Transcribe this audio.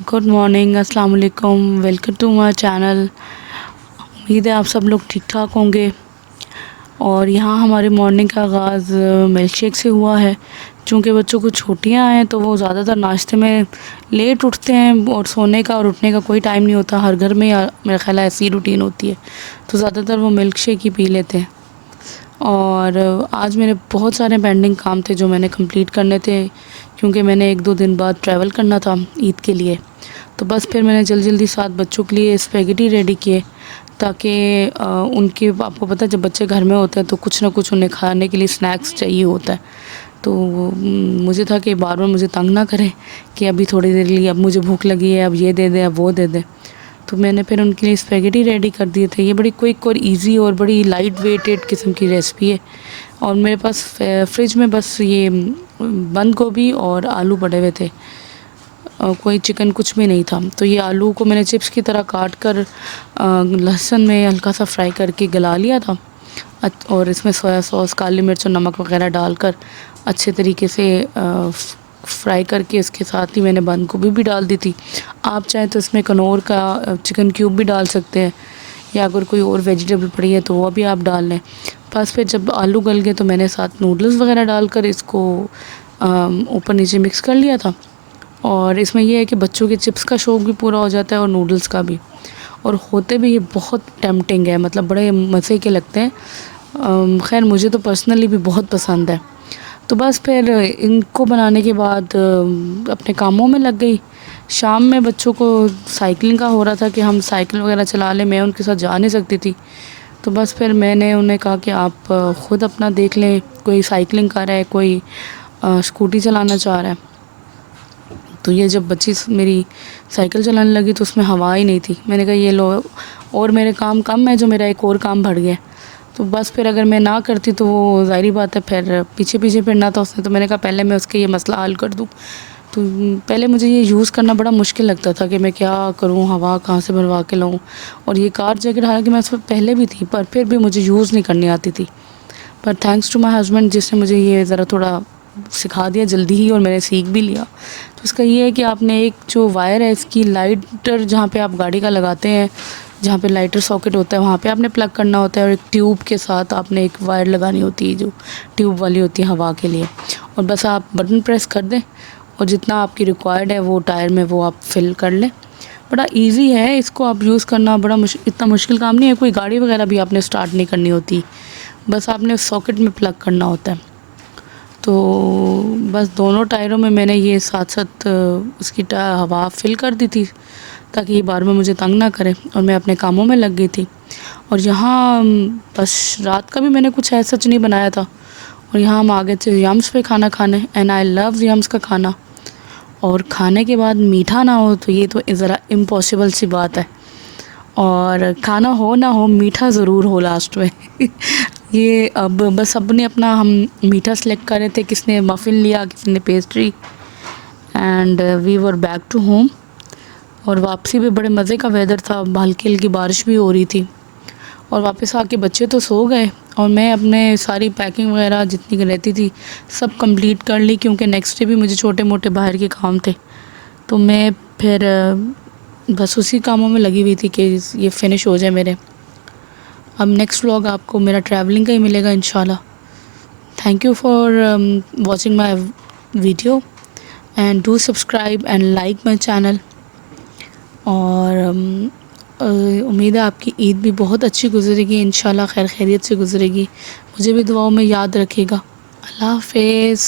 Good morning, अस्सलाम वालेकुम, welcome to my channel. उम्मीद है आप सब लोग ठीक ठाक होंगे। और यहाँ हमारे मॉर्निंग का आगाज़ मिल्क शेक से हुआ है। चूँकि बच्चों को छुट्टियाँ हैं तो वो ज़्यादातर नाश्ते में लेट उठते हैं और सोने का और उठने का कोई टाइम नहीं होता। हर घर में मेरा ख़्याल है ऐसी रूटीन होती है, तो ज़्यादातर वो मिल्क शेक ही पी लेते हैं। और आज मेरे बहुत सारे पेंडिंग काम थे जो मैंने कंप्लीट करने थे, क्योंकि मैंने 1-2 दिन बाद ट्रैवल करना था ईद के लिए। तो बस फिर मैंने जल्दी 7 बच्चों के लिए स्पेगेटी रेडी किए, ताकि उनके, आपको पता है जब बच्चे घर में होते हैं तो कुछ ना कुछ उन्हें खाने के लिए स्नैक्स चाहिए होता है। तो मुझे था कि बार बार मुझे तंग ना करें कि अभी थोड़ी देर लिए, अब मुझे भूख लगी है, अब ये दे दें, अब वो दे दें। तो मैंने फिर उनके लिए स्पेगेटी रेडी कर दिए थे। ये बड़ी क्विक और इजी और बड़ी लाइट वेटेड किस्म की रेसिपी है। और मेरे पास फ्रिज में बस ये बंद गोभी और आलू पड़े हुए थे, कोई चिकन कुछ भी नहीं था। तो ये आलू को मैंने चिप्स की तरह काट कर लहसुन में हल्का सा फ्राई करके गला लिया था, और इसमें सोया सॉस, काली मिर्च और नमक वगैरह डालकर अच्छे तरीके से फ्राई करके इसके साथ ही मैंने बंद गोभी भी डाल दी थी। आप चाहें तो इसमें कनौर का चिकन क्यूब भी डाल सकते हैं, या अगर कोई और वेजिटेबल पड़ी है तो वो भी आप डाल लें। बस फिर जब आलू गल गए तो मैंने साथ नूडल्स वगैरह डालकर इसको ऊपर नीचे मिक्स कर लिया था। और इसमें यह है कि बच्चों के चिप्स का शौक़ भी पूरा हो जाता है और नूडल्स का भी, और होते भी ये बहुत टेम्पटिंग है, मतलब बड़े मज़े के लगते हैं। खैर मुझे तो पर्सनली भी बहुत पसंद है। तो बस फिर इनको बनाने के बाद अपने कामों में लग गई। शाम में बच्चों को साइकिलिंग का हो रहा था कि हम साइकिल वगैरह चला लें, मैं उनके साथ जा नहीं सकती थी। तो बस फिर मैंने उन्हें कहा कि आप ख़ुद अपना देख लें, कोई साइकिलिंग कर रहा है, कोई स्कूटी चलाना चाह रहा है। तो ये जब बच्ची मेरी साइकिल चलाने लगी तो उसमें हवा ही नहीं थी। मैंने कहा ये लो, और मेरे काम कम है जो मेरा एक और काम बढ़ गया। तो बस फिर अगर मैं ना करती तो वो ज़ाहिर बात है फिर पीछे पीछे फिरना था उसने। तो मैंने कहा पहले मैं उसके ये मसला हल कर दूँ। तो पहले मुझे ये यूज़ करना बड़ा मुश्किल लगता था कि मैं क्या करूँ, हवा कहाँ से भरवा के लाऊँ। और ये कार जैकेट हालांकि मैं उस पर पहले भी थी, पर फिर भी मुझे यूज़ नहीं करनी आती थी। पर थैंक्स टू माय हस्बैंड जिसने मुझे ये ज़रा थोड़ा सिखा दिया जल्दी ही, और मैंने सीख भी लिया। तो इसका ये है कि आपने एक जो वायर है इसकी लाइटर जहाँ पे आप गाड़ी का लगाते हैं, जहाँ पे लाइटर सॉकेट होता है वहाँ पे आपने प्लग करना होता है, और एक ट्यूब के साथ आपने एक वायर लगानी होती है जो ट्यूब वाली होती है हवा के लिए। और बस आप बटन प्रेस कर दें और जितना आपकी रिक्वायर्ड है वो टायर में वो आप फिल कर लें। बड़ा इजी है, इसको आप यूज़ करना बड़ा इतना मुश्किल काम नहीं है। कोई गाड़ी वगैरह भी आपने स्टार्ट नहीं करनी होती, बस आपने सॉकेट में प्लग करना होता है। तो बस दोनों टायरों में मैंने ये साथ साथ इसकी हवा फिल कर दी थी, ताकि ये बार बार मुझे तंग ना करे, और मैं अपने कामों में लग गई थी। और यहाँ बस रात का भी मैंने कुछ ऐसा नहीं बनाया था, और यहाँ हम आ गए थे यम्स पे खाना खाने। एंड आई लव यम्स का खाना। और खाने के बाद मीठा ना हो तो ये तो ज़रा इम्पॉसिबल सी बात है, और खाना हो ना हो मीठा ज़रूर हो लास्ट में। ये अब बस सबने अपना, हम मीठा सेलेक्ट कर रहे थे, किसने मफ़िन लिया, किसी ने pastry. And we were back to home. और वापसी भी बड़े मज़े का वेदर था, हल्की हल्की बारिश भी हो रही थी। और वापस आके बच्चे तो सो गए, और मैं अपने सारी पैकिंग वगैरह जितनी रहती थी सब कंप्लीट कर ली, क्योंकि नेक्स्ट डे भी मुझे छोटे मोटे बाहर के काम थे। तो मैं फिर बस उसी कामों में लगी हुई थी कि ये फ़िनिश हो जाए मेरे। अब नेक्स्ट व्लॉग आपको मेरा ट्रैवलिंग का ही मिलेगा इंशाल्लाह। Thank you for watching my video, and do subscribe and like my channel. और उम्मीद है आपकी ईद भी बहुत अच्छी गुजरेगी इंशाल्लाह, खैर खैरियत से गुजरेगी। मुझे भी दुआओं में याद रखिएगा। अल्लाह हाफ़िज़।